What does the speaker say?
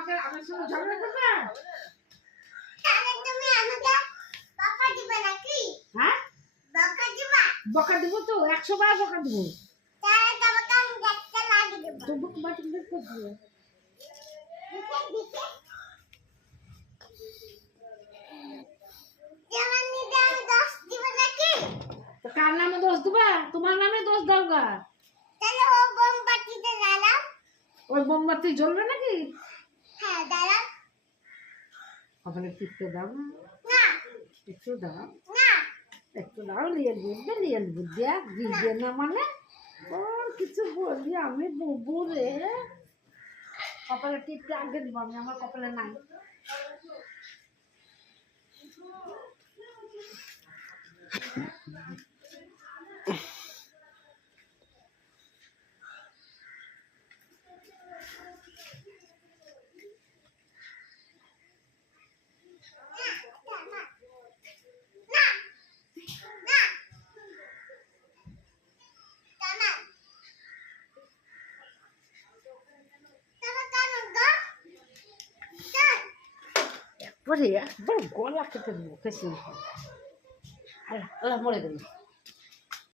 আমাকে আমার সঙ্গে ঝগড়া করবে? তাহলে তুমি আমাকে বকা দিবে নাকি? হ্যাঁ বকা দিবা? বকা দেবো তো 100 বার বকা দেবো। তাহলে তোমাকে আমি দেখতে লাগিয়ে দেবো। তো বুক বাটি করে দেবো। দিকে যেমন নিতে আমি 10 দিব নাকি? তো কার নামে দোষ দিবা? তোমার নামে দোষ দাও গা। তাহলে ও বোমবাতিতে জ্বালাও। ওই মোমবাতি জ্বলবে নাকি? হ্যাঁ জ্বালাও। কপালে টিপতে দাও না, না একটু দাও, না একটু দাও। লিয়েল বুদ্ধি দিবে না মানে ওর কিছু বলি আমি বুবু রে। কপালে টিপতে আগে দিব আমি, আমার কপালে নাই। একবারে একবার গলা কেটে দেবো, কেসে আল্লাহ আল্লাহ মরে গেল।